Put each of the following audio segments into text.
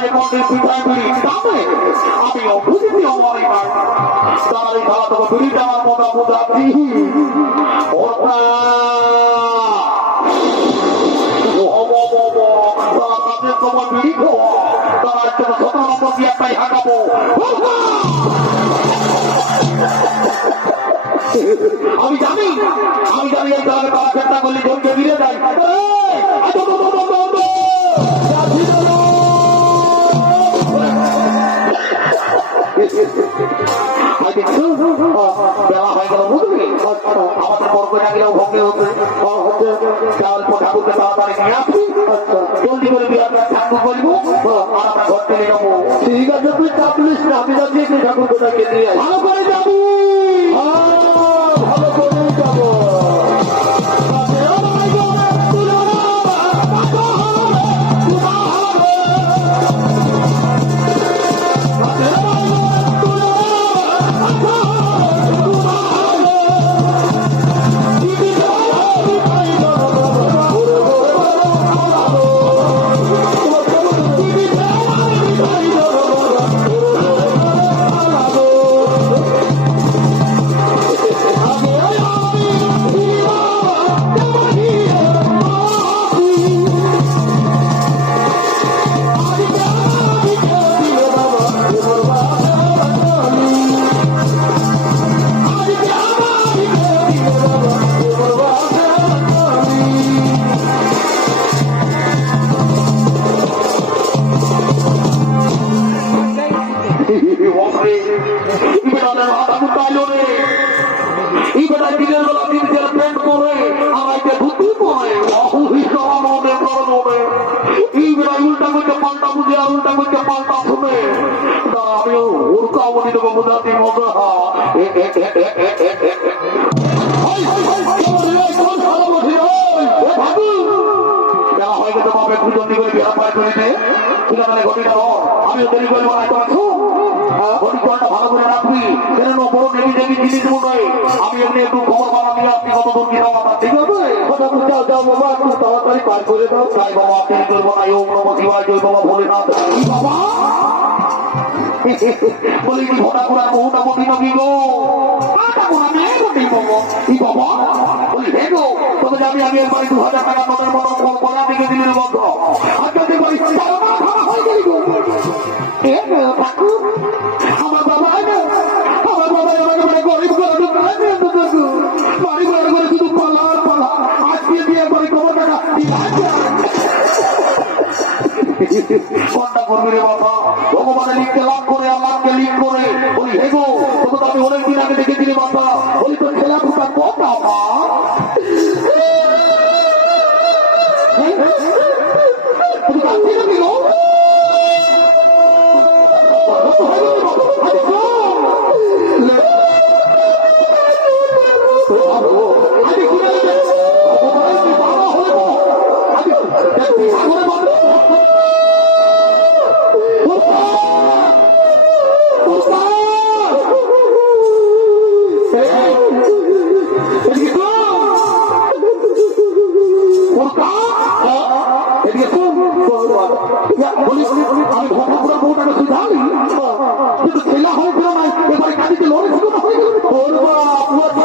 পিঠায় আমি তার মোটা দিহি ওটা আমি জানি আমি জানি এই দলে তারা চেষ্টা করলে জনকে ফিরে যায় আমাদের বর্গ না গেলেও ভঙ্গে হতে অল্প ঠাকুরকে তাড়াতাড়ি নিয়ে আসি জলদি করে আমরা ঠাকুর করব আর আমরা ঘর চলে যাব ঠিক আছে তুই চাপলিস না আমি যাচ্ছি ঠাকুর কোথাকে দিয়ে ভালো করে যাব। দুজন করে বিহার পায় করেছে ঠিক আছে ঘটিটা আমিও দেরি করব নেবি নয় আমি এমনি একটু খবর বানা আপনি কত দূর গিয়ে ঠিক আছে কথা তো যাও যাও বাবা একটু তাড়াতাড়ি পার করে দাও। তাই বাবা আপনি করব না ওম নম শিবায় জয় বাবা বলে না বাবা? বলি কি ঘোড়া ঘোড়া বহুটা কঠিন কি গো যাবি আমি একবার দু হাজার টাকা নোটের মতো কলা থেকে দিলেন বন্ধ। আর কোনটা করবি রে বাবা ভগবানের লিখতে লাভ করে আমাকে লিখ করে। বলি হেগো তোকে তো আমি অনেকদিন আগে দেখেছি রে বাবা ওই তো ছেলে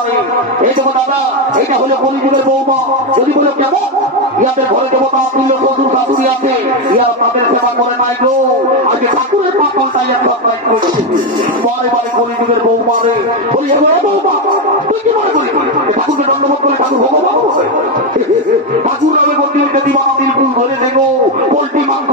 কলিযুগের বৌমা রে এই দেখো দাদা এটা হলো কলিযুগের বৌমা। যদি বলে কেমন ইয়াদের ঘরে দেবতা তুল্য শ্বশুর শাশুড়ি আছে? ইয়ার তাদের সেবা করে নাই গো। আজকে ঠাকুরের পা পাল্টাইয়া সৎকার করছে বারে বারে কলিযুগের বউ মারে বলি এবার বৌমা, তুই কি মনে করি ঠাকুরকে দণ্ডবোধ করে ঠাকুর ভগবান? ঠাকুর নামে মন্দিরকে দিবানা দিন ধরে দেখো পোল্ট্রি মাংস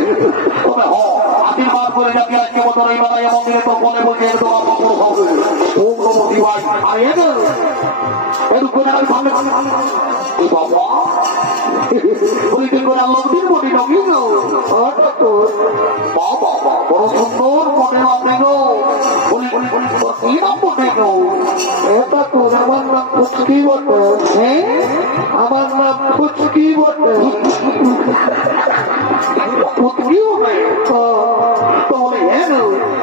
তবে হ আশীর্বাদ করে যাবি আজকে মতো বেলায় মন্দিরে তোর বলে বলছে এর পাপড় হবে ওম নমো শিবায় আর এদের এরকম করে আমি ভালো ভালো ভালো ওই বাবা বলিতে করে আল্লাহ দিন বাবা বাবা মনে তো আমার নাম ফুচকি বটে হ্যাঁ আমার নাম ফুচকি বটে হবে তো বলে হ্যাঁ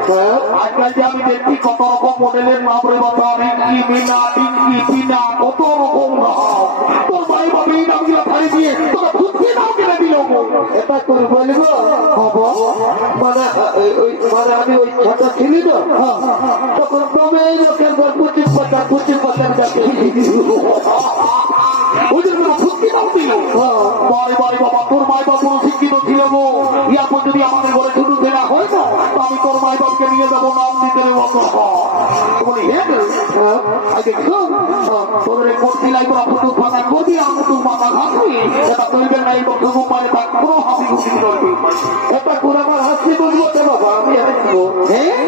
হ্যাঁ আজকাল আমি দেখছি কত রকম মডেলের নাম রে বাবা রিঙ্কি, মিনা, টিঙ্কি, টিনা, কত রকম নাম তোর ভাই বাবা এই নামগুলো ছাড়ি দিয়ে তোরা ফুটকি নাম কেটে দিল এটা করে বলব হব মানে ওই- মানে আমি ওই ছোট ছিলি তো? তখন তুমি লোকের পঁচিশ পাতা পঁচিশ পাতা ওদের কোনো নাম দিল বারে বারে বাবা তোর মাই বাবা কোনো শিক্ষিত ছিল গো। ইয়ার পর যদি আমাদের ঘরে ছোট ছেলে হয় না তো আমি তোর মাই বাবাকে নিয়ে যাব নাম দিতে বলি আগে তোদের ফাঁকা করবি মাথা ঘাসবি এটা চলবে না এই বছর মানে তার কোনো হাসি খুশি চলবে এটা করে আমার হাসি বলব বাবা? আমি হাসবো হ্যাঁ?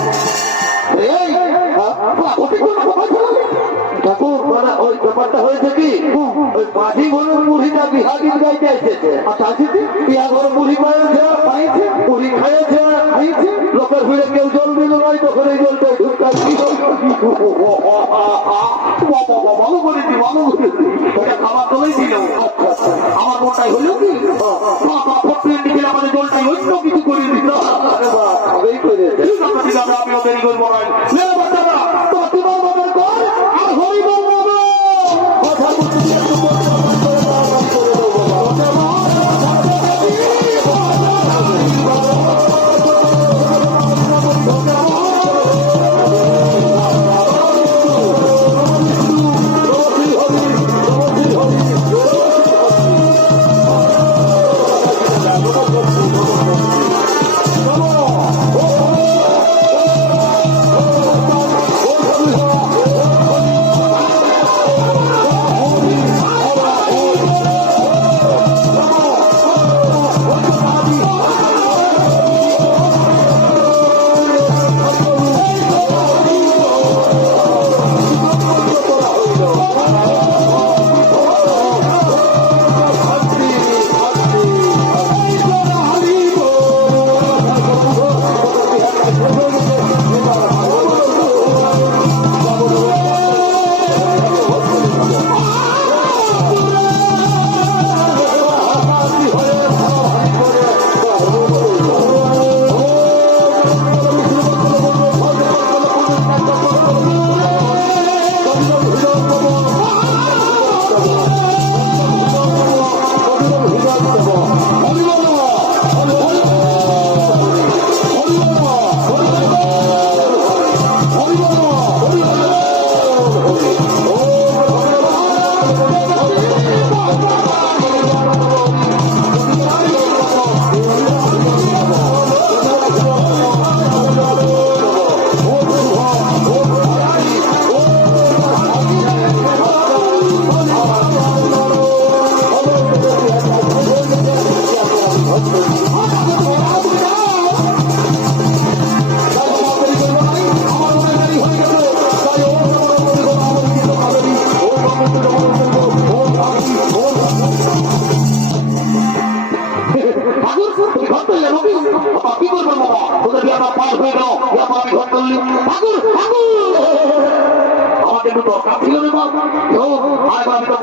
ব্যাপারটা হয়েছে কি? ওই মাঝি ঘরের মুড়িটা বিহাগির গাইতে এসেছে। আচ্ছা আসিছি বিয়া ঘরে মুড়ি পাইছে পাইছে মুড়ি খাইছে খাইছে লোকের ভিড়ে কেউ জল দিল নয় তখন এই জলটা ঢুকার কি ভালো করেছি ভালো করেছি। ওটা খাবার দলেই দিল আমার মনটাই হলো কি? বাবা ফটকে নিচে আমাদের জলটাই অন্য কিছু করে দিল। আগেই করে ঠিক আছে ঠিক আছে আমিও দেরি করব না।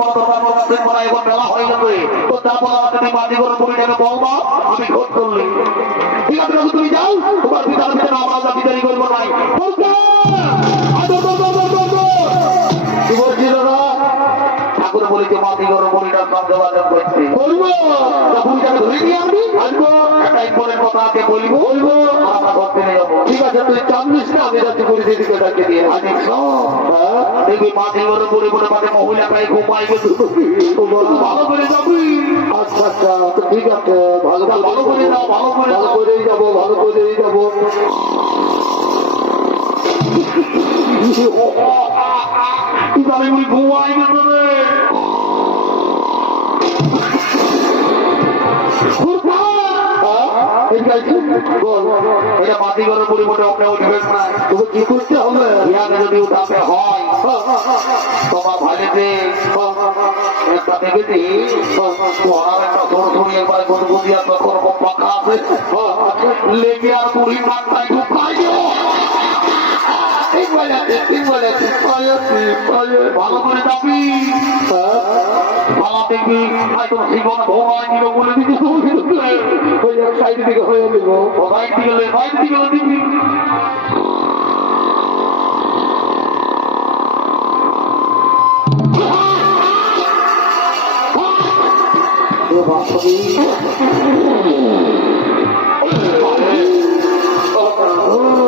মতো প্রেম করা এখন বেলা হয়ে করে পরিটাকে বলবা আমি খোঁজ করলি ঠাকুর বলেছে মাটি আমি? আসব একটা ইম্পর্টেন্ট কথা আগে বলব। বলব ঠিক আছে তুই আমি দিয়ে হ্যাঁ করে ঘুমাই ভালো করে যাবি আচ্ছা আচ্ছা ঠিক আছে ভালো ভালো করে যাও ভালো করে ভালো করেই যাব ভালো করেই যাব আমি ঘুমাই গেছে হ্যাঁ? বল এটা মাটি করে পরে পরে ওকে না। তোকে কি করতে হবে? ইয়াকে যদি উঠাতে হয় তোমার ভাইতে একটা দেখেছি পড়ার একটা সরু সরু একবার গুদগুদিয়া তখন পাখা আছে। লেগে আর বুড়ি মাঠটাই ঢুকাই দিও ঠিক বলেছে ঠিক বলেছে ভালো করে যাবি ভালো দেখবি হয়তো জীবন ভোগাই দিল বলে দিবি ওই এক সাইড দিকে হয়ে নিব ভোগাই দিলে ভাই দিলে দিবি হাতটা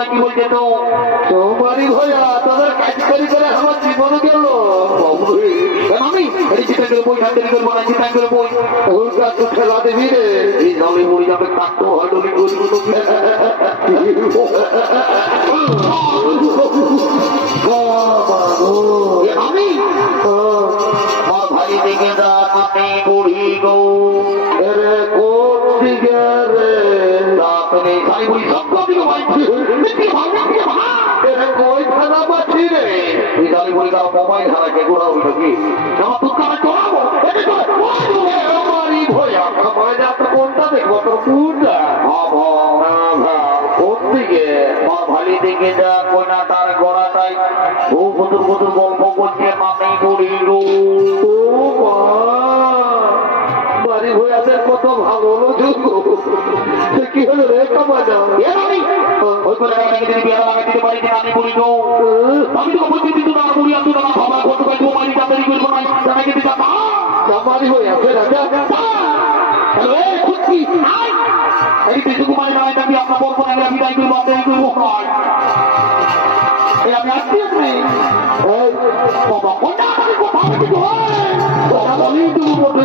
তো বড় কথা কি বলছে তো? তোমারই ভয়া তোদের কাজ করি করে আমার জীবন গেল। আমি এই বই বই। তো দিবি রে। এই যাবে কাটতো ভাই দিকে যা মানে বুড়ি গো। এরে কোন রে থানা পাচ্ছি রে। এই মোবাইল হারাকে গোড়া উঠে কি? আমার চড়াবো যাত্রা কোনটা দেখব? তোর কোনটা দিকে? ভালি দিকে যা কোনা তার গোড়াটাই ও বুদুর বুদুর গল্প করছে মামি বুড়ি গো ও মা বাড়ি কত ভালো কি হলো রে তুই তো না বুড়ি আছো তৈরি রাজা হ্যালো এ খুশি আই এই তুই কুমারী না আমি আপনার বলব না আমি বিদায় করব আমি করব। হয় এই আমি আসছি আপনি বাবা কোনটা আমি কথা বলি তো তুমি বলতে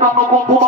আপনার বন্ধু